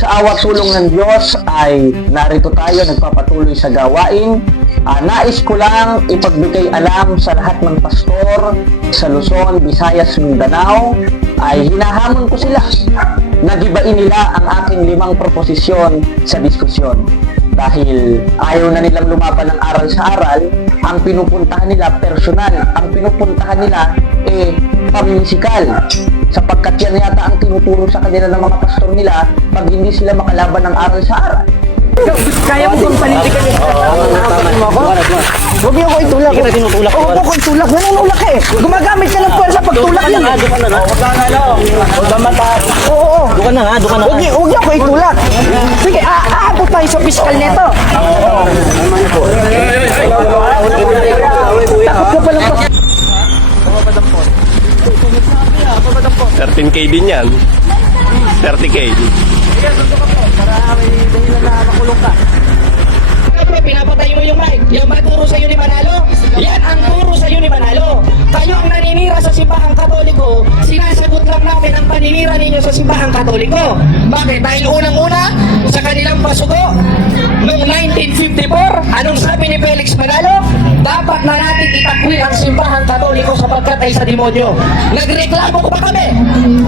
sa awa tulong ng Diyos ay narito tayo nagpapatuloy sa gawain. Nais ko lang ipagbigay alam sa lahat ng pastor sa Luzon, Visayas, Mindanao ay hinahamon ko sila. Nagibain nila ang aking 5 proposisyon sa diskusyon. Dahil ayaw na nilang lumaban ng aral sa aral, ang pinupuntahan nila personal, ang pinupuntahan nila pamisikal. Sapagkat yan yata ang tinuturo sa kanila ng mga pastor nila pag hindi sila makalaban ng aral sa aral. Kaya mo kung panindigan yung mo ako? Huwag niyo ako itulak. Hindi kita tinutulak. Oo, huwag ko itulak. Nanunulak eh. Gumagamit ka ng puwersa pag tulak yan. Doon ka na nga. Huwag ka mataas. Oo. Doon ka na nga. Huwag niyo ako itulak. Sige, aabot tayo sa piskal nito. Takot ka palang pa. 13K din yan. 30K. Pinapatay mo yung mic. Yung maturo sa'yo ni Manalo, yan ang turo sa'yo ni Manalo. Kayo ang naninira sa simbahang Katoliko, sinasagot lang namin ang paninira ninyo sa simbahang Katoliko. Bakit? Dahil unang-una, sa kanilang pasugo, noong 1954, anong sabi ni Felix Manalo? Dapat na natin itakwil ang simbahang Katoliko sapagkat ay sa demonyo. Nagreklamo ko ba kami?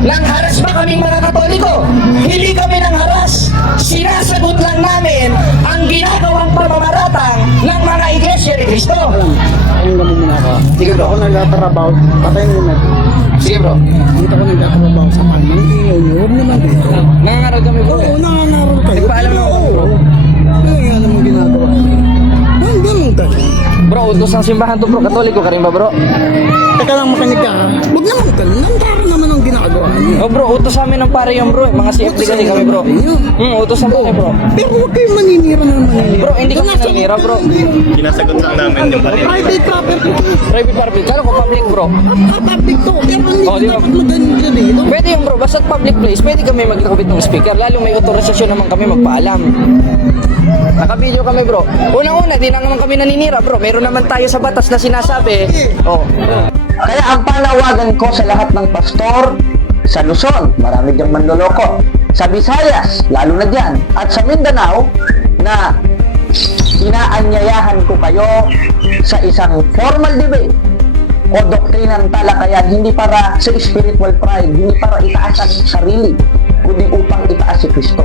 Nangharas ba kaming mga Katoliko? Hindi kami nangharas. Sinasagot lang namin ang ginagawang pamamaratang ng mga iglesia ni Cristo. Ayun naman muna ako. Sige bro. Ako nagtatrabaho. Patayin mo na. Sige bro. Dito ako nagtatrabaho sa kanang ingay niyo. Huwag naman dito. Nangangaral kami bro. Oo, nangangaral kayo. Nagpaalam na ako, bro. Ano nga naman ginagawa? Ang ganun ka. Bro, utos ng simbahan to bro. Katoliko ka rin ba bro? Teka lang makinig ka. Huwag naman ka. Nandara naman ang ginagawa niyo. Oh bro, utos namin ng pare yung bro. Mga CFD kasi kami bro. Utos ng pare bro. Pero huwag kayong maninira na maninira. Bro, hindi kami naninira bro. Sinasagot lang namin yung parin. Private property. Private party. Kala ko public bro. Public to. Pero hindi Oh, di ba? dapat maganito dito. Pwede yung bro, basta't public place, pwede kami magkakabit ng speaker. Lalo may otorisasyon naman kami magpaalam. Naka-video kami bro. Unang-una, di na naman kami naninira bro. Meron naman tayo sa batas na sinasabi. Oh. Kaya ang panawagan ko sa lahat ng pastor sa Luzon, marami diyang manloloko. Sa Visayas, lalo na dyan. At sa Mindanao, na inaanyayahan ko kayo sa isang formal debate o doktrinang talakayan, hindi para sa spiritual pride, hindi para itaas ang sarili, kundi upang itaas si Kristo.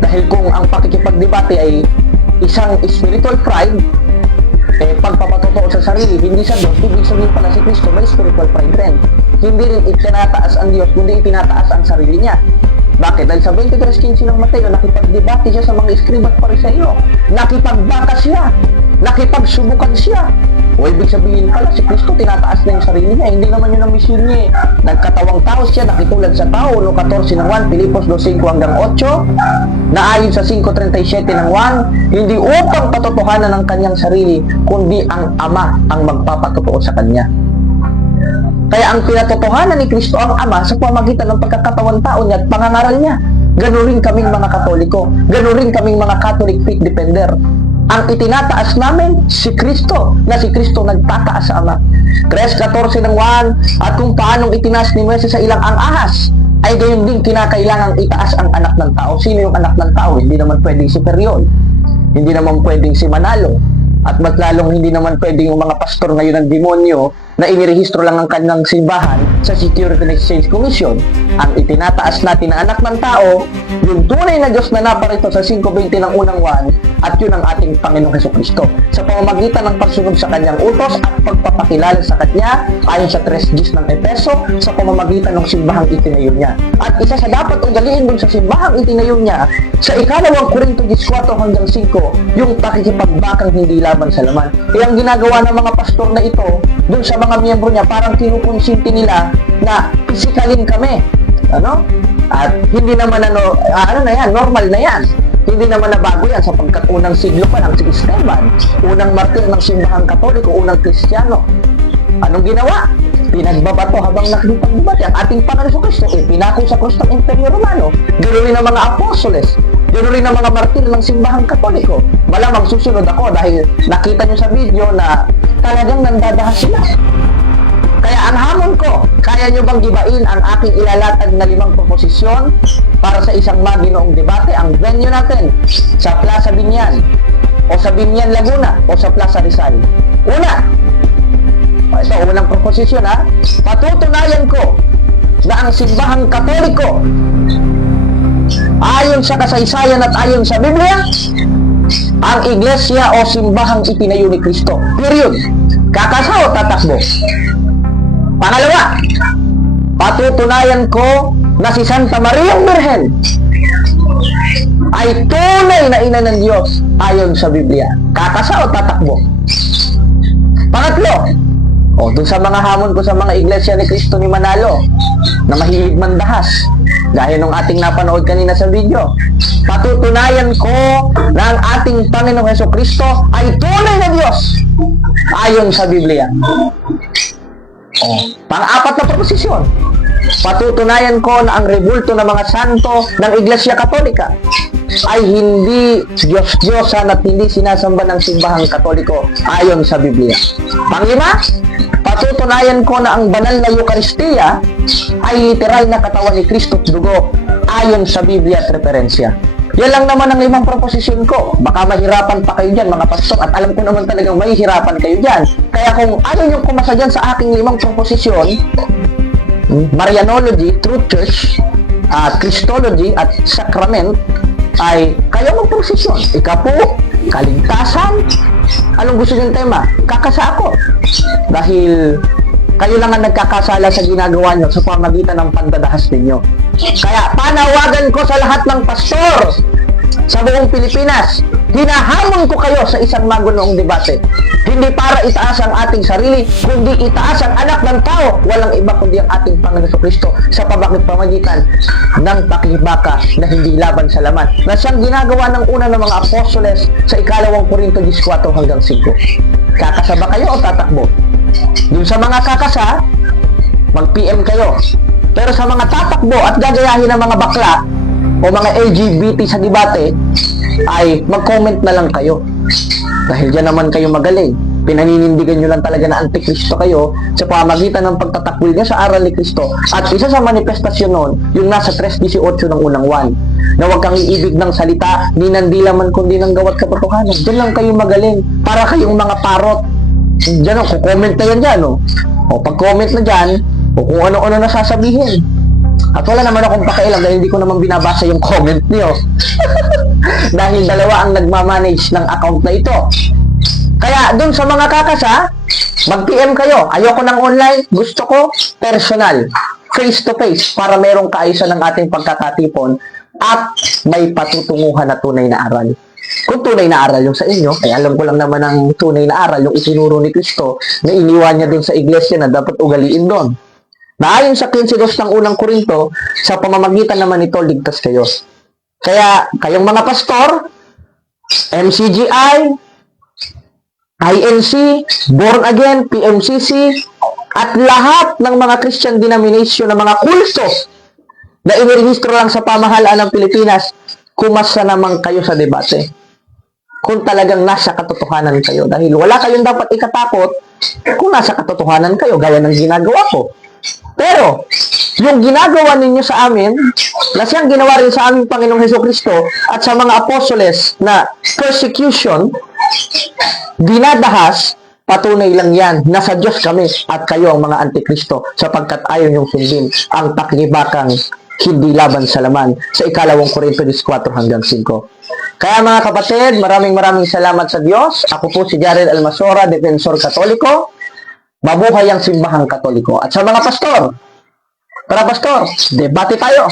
Dahil kung ang pakikipagdebate ay isang spiritual pride, pagpapatotoo sa sarili, hindi sa Diyos, ibig sabihin pala si Kristo may spiritual pride rin. Hindi rin itinataas ang Diyos, kundi itinataas ang sarili niya. Bakit? Dahil sa 23:15 ng Mateo, nakipagdebate siya sa mga iskriba at pariseo. Nakipagbaka siya. Nakipagsubukan siya. O ibig sabihin pala, si Kristo tinataas na yung sarili niya. Hindi naman yun ang mission niya. Nagkatawang tao siya, nakitulad sa tao. No 14 ng 1, Pilipos 2:5 hanggang 8. Na ayon sa 5:37 ng 1, hindi upang patotohanan ng kanyang sarili, kundi ang Ama ang magpapatotoo sa kanya. Kaya ang pinatotohanan ni Kristo ang Ama sa pamagitan ng pagkakatawang tao niya at pangangaral niya. Ganoon rin kaming mga Katoliko. Ganoon rin kaming mga Catholic faith defender. Ang itinataas namin, si Kristo, na si Kristo nagtataas sa Ama. 3:14 ng 1, at kung paanong itinaas ni Moises sa ilang ang ahas, ay gayon din kinakailangang itaas ang anak ng tao. Sino yung anak ng tao? Hindi naman pwedeng si Perion. Hindi naman pwedeng si Manalo. At mas lalong hindi naman pwedeng yung mga pastor ngayon ng demonyo na inirehistro lang ang kanilang simbahan sa Security and Exchange Commission. Ang itinataas natin na anak ng tao, yung tunay na Diyos na naparito sa 5:20 ng unang 1, at yun ang ating Panginoong Hesukristo. Sa pamamagitan ng pagsunod sa kanyang utos at pagpapakilala sa kanya, ayon sa 3:10 ng Efeso, sa pamamagitan ng simbahang itinayo niya. At isa sa dapat ugaliin dun sa simbahang itinayo niya, sa 2 Korinto 14 hanggang 5, yung pakikipagbakang hindi laban sa laman. Ang ginagawa ng mga pastor na ito, dun sa mga miyembro niya, parang kinukonsinti nila na pisikalin kami. At hindi naman na yan, normal na yan. Hindi naman nabago yan sapagkat unang siglo pa lang si Esteban, unang martir ng simbahang Katoliko, unang Kristiyano. Anong ginawa? Pinagbabato habang nakikipagdebate. Ang ating Panginoon Kristo, pinako sa krus ng Imperyo Romano. Ganoon rin ang mga apostoles. Ganoon rin ang mga martir ng simbahang Katoliko. Malamang susunod ako dahil nakita nyo sa video na talagang nandadahas sila. Kaya ang hamon ko, kaya nyo bang gibain ang aking ilalatag na 5 proposisyon para sa isang maginoong debate? Ang venue natin sa Plaza Binyan, o sa Binyan Laguna, o sa Plaza Rizal. Una, ito, unang proposisyon ha, patutunayan ko na ang simbahang Katoliko, ayon sa kasaysayan at ayon sa Biblia, ang iglesia o simbahang itinayo ni Kristo. Period. Kakasa o tatakbo? Pangalawa, patutunayan ko na si Santa Maria Birhen ay tunay na ina ng Diyos ayon sa Biblia. Kakasa o tatakbo? Pangatlo, dun sa mga hamon ko sa mga iglesia ni Kristo ni Manalo na mahilig mandahas, gaya nung ating napanood kanina sa video, patutunayan ko na ang ating Panginoong Hesukristo ay tunay na Diyos ayon sa Biblia. Pang-apat na proposisyon, patutunayan ko na ang rebulto ng mga santo ng Iglesia Katolika ay hindi Diyos-Diyosan at hindi sinasamba ng simbahang Katoliko ayon sa Biblia. Panglima, patutunayan ko na ang banal na Eucharistia ay literal na katawan ni Kristo at dugo ayon sa Biblia at referensya. Yan lang naman ang 5 proposisyon ko. Baka mahirapan pa kayo dyan, mga pastor, at alam ko naman talagang mahihirapan kayo dyan. Kaya kung ano yung kumasa dyan sa aking 5 proposisyon, Marianology, Truth Church, Christology, at Sacrament, ay kayo magprosesyon. Ikapo, kaligtasan, anong gusto niyong tema? Kakasa ako. Dahil kayo lang ang nagkakasala sa ginagawa nyo sa pamagitan ng pandadahas ninyo. Kaya panawagan ko sa lahat ng pastor sa buong Pilipinas, hinahamon ko kayo sa isang magunoong debate. Hindi para itaas ang ating sarili, kundi itaas ang anak ng tao. Walang iba kundi ang ating Panginoon Jesucristo sa pamagitan ng pakibaka na hindi laban sa laman, na siyang ginagawa ng una ng mga apostoles sa 2 Korinto 14 hanggang 5. Kakasaba kayo o tatakbo? Yung sa mga kakasa, mag-PM kayo. Pero sa mga tatakbo at gagayahin ng mga bakla o mga LGBT sa debate, ay mag-comment na lang kayo. Dahil dyan naman kayo magaling. Pinaninindigan nyo lang talaga na antikristo kayo sa pamagitan ng pagtatakwil nyo sa aral ni Kristo. At isa sa manifestasyon nun, yung nasa 3:18 ng unang 1, na huwag kang iibig ng salita, ni nandilaman kundi ng gawat katotohanan. Dyan lang kayo magaling. Para kayong mga parot. Diyan o, comment na yan dyan o. O pag-comment na dyan, o kung ano-ano na sasabihin. At wala naman akong pakialam dahil hindi ko naman binabasa yung comment niyo. Dahil dalawa ang nagmamanage ng account na ito. Kaya dun sa mga kakasa, mag-PM kayo. Ayoko ng online, gusto ko personal, face-to-face, para merong kaayusan ng ating pagkakatipon at may patutunguhan na tunay na aral. Kung tunay na aral yung sa inyo, ay alam ko lang naman ang tunay na aral, yung itinuro ni Kristo na iniwan niya dun sa iglesia na dapat ugaliin doon. Na ayon sa 15:2 ng unang Korinto, sa pamamagitan naman nito, ligtas kayo. Kaya, kayong mga pastor, MCGI, INC, Born Again, PMCC, at lahat ng mga Christian denomination na mga kulto na inirehistro lang sa pamahalaan ng Pilipinas, kumasa naman kayo sa debate. Kung talagang nasa katotohanan kayo. Dahil wala kayong dapat ikatakot kung nasa katotohanan kayo, gaya ng ginagawa ko. Pero, yung ginagawa ninyo sa amin, na siyang ginawa rin sa aming Panginoong Hesukristo at sa mga apostoles na persecution, dinadahas, patunay lang yan, nasa Diyos kami at kayo ang mga antikristo sapagkat ayaw niyong sundin ang pakibakang hindi laban sa laman sa 2 Korinto 14 hanggang 5. Kaya mga kapatid, maraming salamat sa Diyos. Ako po si Jared Almasora, Defensor Katoliko. Mabuhay ang simbahang Katoliko. At sa mga pastor, tara pastor, debate tayo.